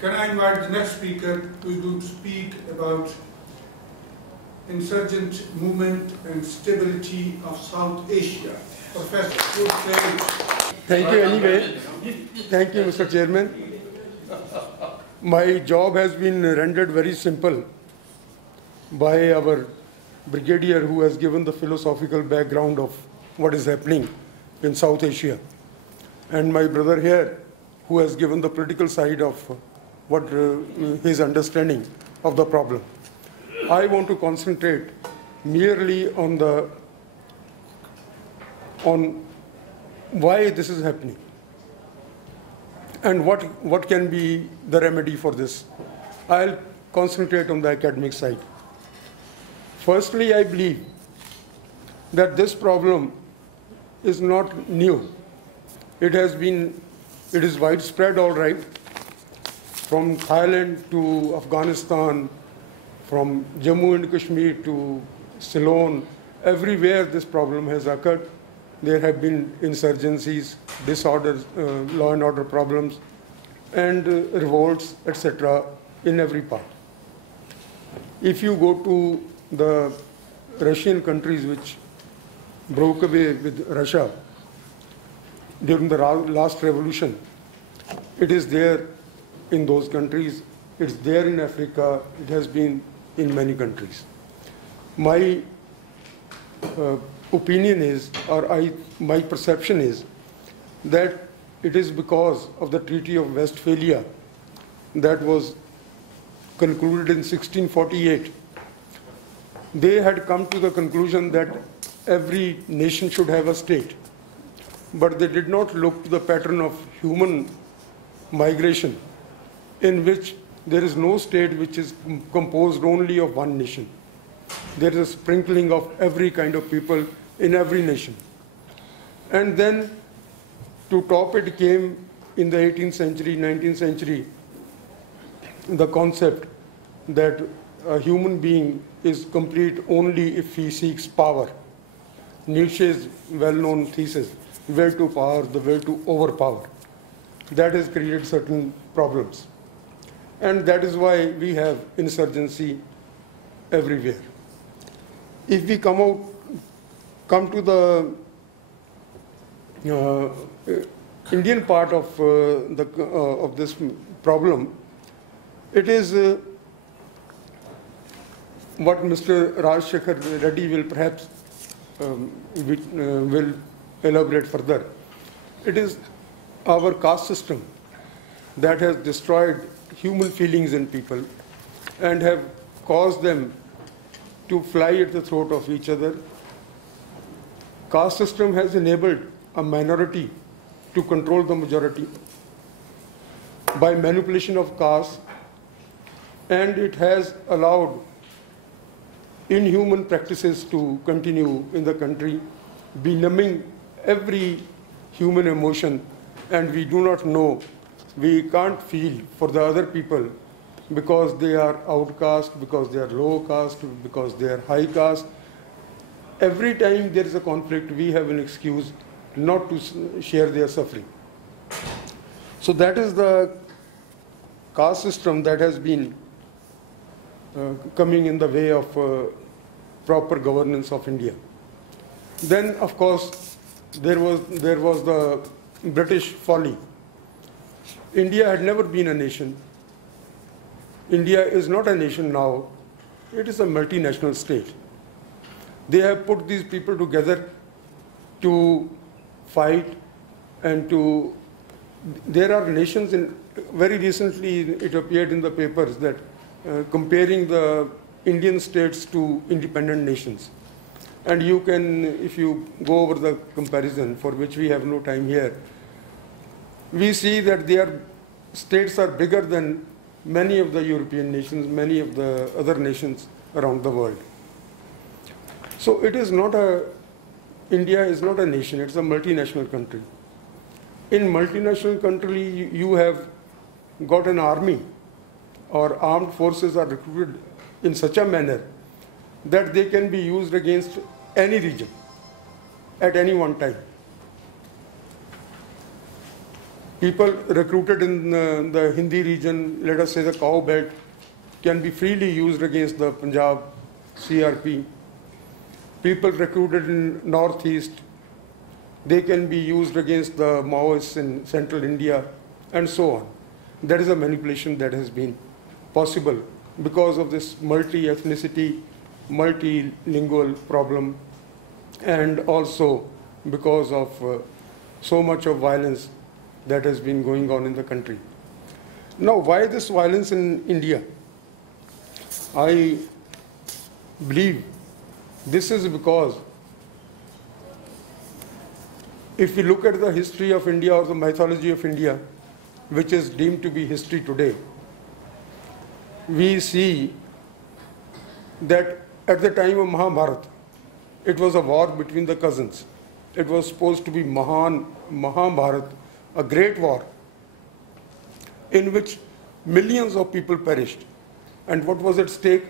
Can I invite the next speaker who is going to speak about insurgent movement and stability of South Asia? Professor, good page. Thank you anyway. Thank you, Mr. Chairman. My job has been rendered very simple by our brigadier who has given the philosophical background of what is happening in South Asia, and my brother here who has given the political side of what his understanding of the problem. I want to concentrate merely on why this is happening and what can be the remedy for this. I'll concentrate on the academic side. Firstly, I believe that this problem is not new. It is widespread, all right, from Thailand to Afghanistan, from Jammu and Kashmir to Ceylon. Everywhere this problem has occurred. There have been insurgencies, disorders, law and order problems, and revolts, etc., in every part. If you go to the Russian countries which broke away with Russia during the last revolution, it is there in those countries, it's there in Africa, it has been in many countries. My opinion is, my perception is, that it is because of the Treaty of Westphalia that was concluded in 1648. They had come to the conclusion that every nation should have a state, but they did not look to the pattern of human migration, in which there is no state which is composed only of one nation. There is a sprinkling of every kind of people in every nation. And then to top it came in the 18th century, 19th century, the concept that a human being is complete only if he seeks power. Nietzsche's well-known thesis, will to power, the will to overpower. That has created certain problems. And that is why we have insurgency everywhere. If we come to the Indian part of this problem, it is what Mr. Rajshekhar Reddy will perhaps will elaborate further. It is our caste system that has destroyed human feelings in people and have caused them to fly at the throat of each other. Caste system has enabled a minority to control the majority by manipulation of caste, and it has allowed inhuman practices to continue in the country, benumbing every human emotion, and we do not know, we can't feel for the other people because they are outcast, because they are low caste, because they are high caste. Every time there is a conflict, we have an excuse not to share their suffering. So that is the caste system that has been coming in the way of proper governance of India. Then, of course, there was the British folly. India had never been a nation. India is not a nation now. It is a multinational state. They have put these people together to fight and to... There are nations in... Very recently it appeared in the papers that comparing the Indian states to independent nations. And you can, if you go over the comparison, for which we have no time here, we see that their states are bigger than many of the European nations, many of the other nations around the world. So it is not India is not a nation, it's a multinational country. In multinational country, you have got an army or armed forces are recruited in such a manner that they can be used against any region at any one time. People recruited in the Hindi region, let us say the cow belt, can be freely used against the Punjab CRP. People recruited in Northeast, they can be used against the Maoists in central India, and so on. That is a manipulation that has been possible because of this multi-ethnicity, multilingual problem, and also because of so much of violence that has been going on in the country. Now, why this violence in India? I believe this is because if we look at the history of India or the mythology of India, which is deemed to be history today, we see that at the time of Mahabharata, it was a war between the cousins. It was supposed to be Mahabharata, a great war in which millions of people perished. And what was at stake?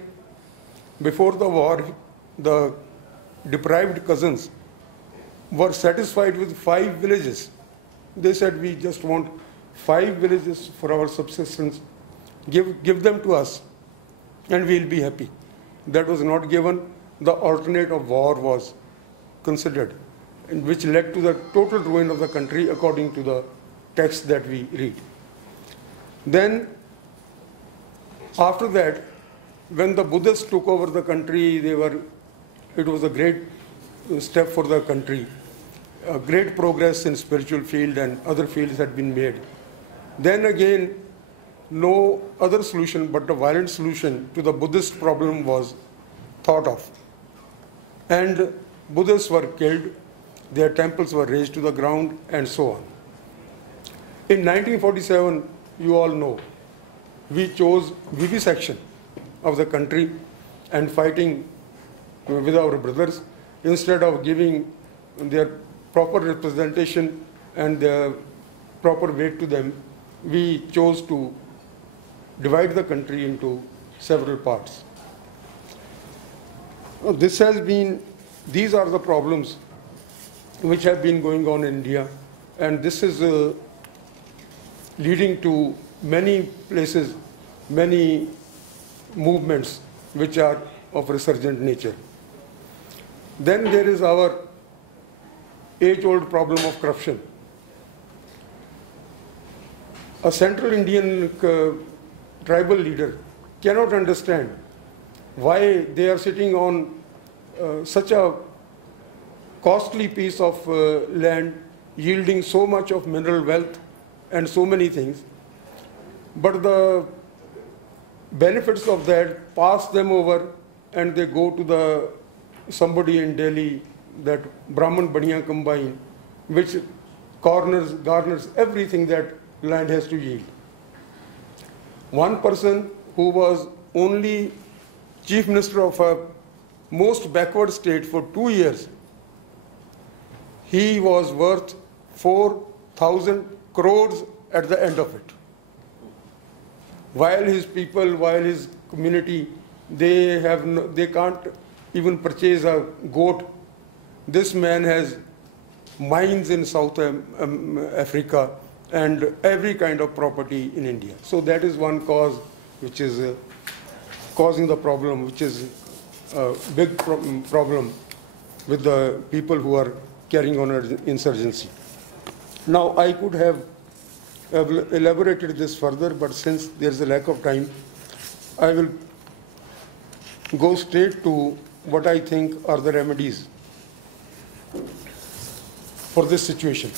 Before the war, the deprived cousins were satisfied with 5 villages. They said, we just want 5 villages for our subsistence. Give them to us and we'll be happy. That was not given. The alternate of war was considered, which led to the total ruin of the country according to the text that we read. Then, after that, when the Buddhists took over the country, it was a great step for the country. A great progress in spiritual field and other fields had been made. Then again, no other solution but a violent solution to the Buddhist problem was thought of. And Buddhists were killed, their temples were razed to the ground, and so on. In 1947, you all know, we chose vivisection of the country and fighting with our brothers. Instead of giving their proper representation and the proper weight to them, we chose to divide the country into several parts. These are the problems which have been going on in India, and this is leading to many places, many movements which are of resurgent nature. Then there is our age-old problem of corruption. A central Indian tribal leader cannot understand why they are sitting on such a costly piece of land, yielding so much of mineral wealth and so many things, but the benefits of that pass them over and they go to somebody in Delhi, that Brahman Baniya combine, which garners everything that land has to yield. One person who was only chief minister of a most backward state for 2 years, he was worth 4,000 crores at the end of it. While his people, while his community, they can't even purchase a goat. This man has mines in South Africa and every kind of property in India. So that is one cause which is causing the problem, which is a big problem with the people who are carrying on an insurgency. Now, I could have elaborated this further, but since there is a lack of time, I will go straight to what I think are the remedies for this situation.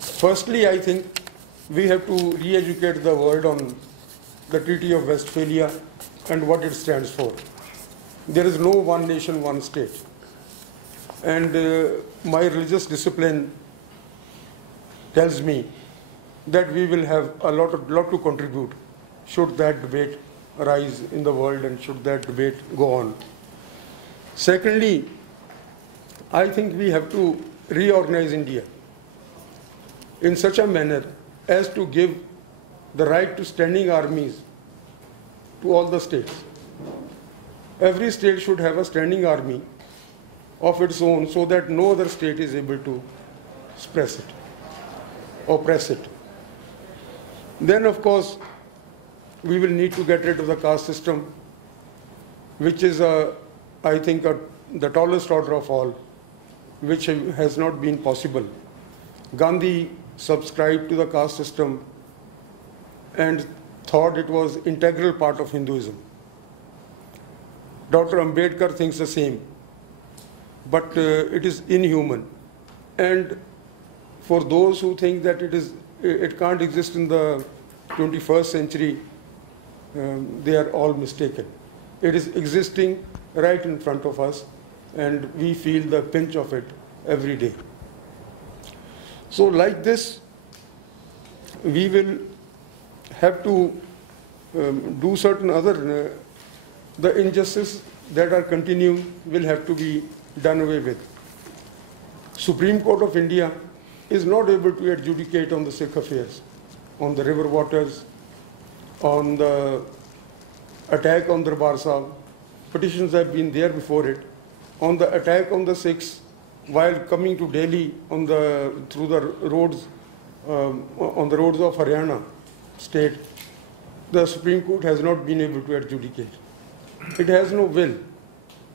Firstly, I think we have to re-educate the world on the Treaty of Westphalia and what it stands for. There is no one nation, one state. And my religious discipline tells me that we will have a lot to contribute should that debate arise in the world and should that debate go on. Secondly, I think we have to reorganize India in such a manner as to give the right to standing armies to all the states. Every state should have a standing army of its own so that no other state is able to oppress it. Then, of course, we will need to get rid of the caste system, which is, I think, the tallest order of all, which has not been possible. Gandhi subscribed to the caste system and thought it was integral part of Hinduism. Dr. Ambedkar thinks the same, but it is inhuman. And for those who think that it can't exist in the 21st century, they are all mistaken. It is existing right in front of us, and we feel the pinch of it every day. So like this, we will have to do certain other, the injustices that are continuing will have to be done away with. Supreme Court of India is not able to adjudicate on the Sikh affairs, on the river waters, on the attack on Darbar Sahib. Petitions have been there before it. On the attack on the Sikhs while coming to Delhi through the roads, on the roads of Haryana state, the Supreme Court has not been able to adjudicate. It has no will.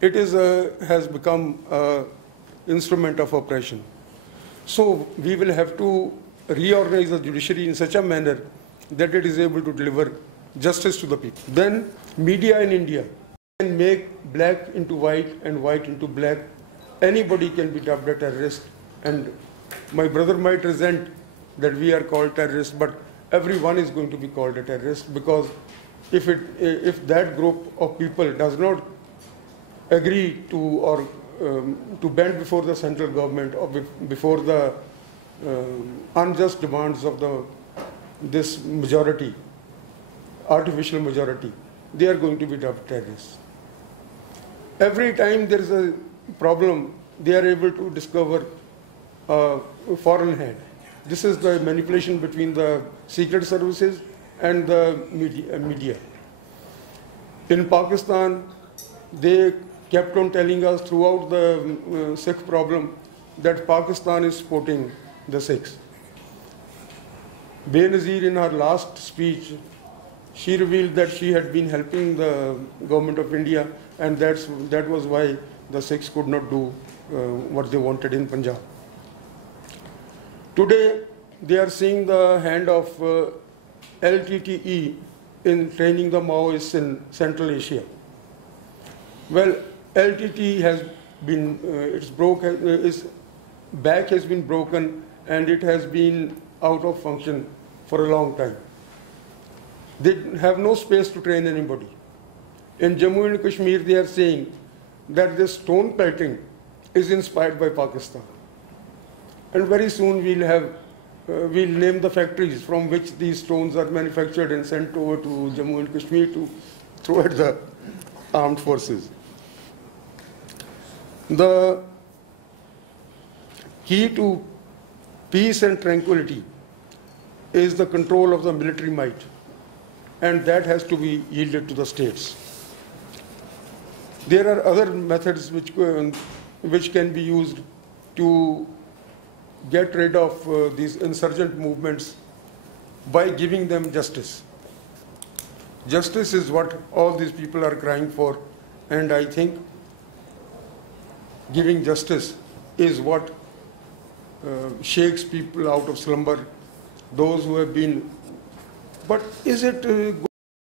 It has become an instrument of oppression. So we will have to reorganize the judiciary in such a manner that it is able to deliver justice to the people. Then media in India can make black into white and white into black. Anybody can be dubbed a terrorist, and my brother might resent that we are called terrorists, but everyone is going to be called a terrorist, because if that group of people does not agree to or to bend before the central government or before the unjust demands of this majority, artificial majority, they are going to be dubbed terrorists. Every time there is a problem, they are able to discover a foreign hand. This is the manipulation between the secret services and the media. In Pakistan, they kept on telling us throughout the Sikh problem that Pakistan is supporting the Sikhs. Benazir, in her last speech, she revealed that she had been helping the government of India, and that was why the Sikhs could not do what they wanted in Punjab. Today, they are seeing the hand of LTTE in training the Maoists in Central Asia. Well, LTTE has been, its back has been broken, and it has been out of function for a long time. They have no space to train anybody. In Jammu and Kashmir, they are saying that this stone pelting is inspired by Pakistan. And very soon we'll name the factories from which these stones are manufactured and sent over to Jammu and Kashmir to throw at the armed forces. The key to peace and tranquility is the control of the military might, and that has to be yielded to the states. There are other methods which can be used to get rid of these insurgent movements by giving them justice. Justice is what all these people are crying for, and I think giving justice is what shakes people out of slumber, those who have been. But is it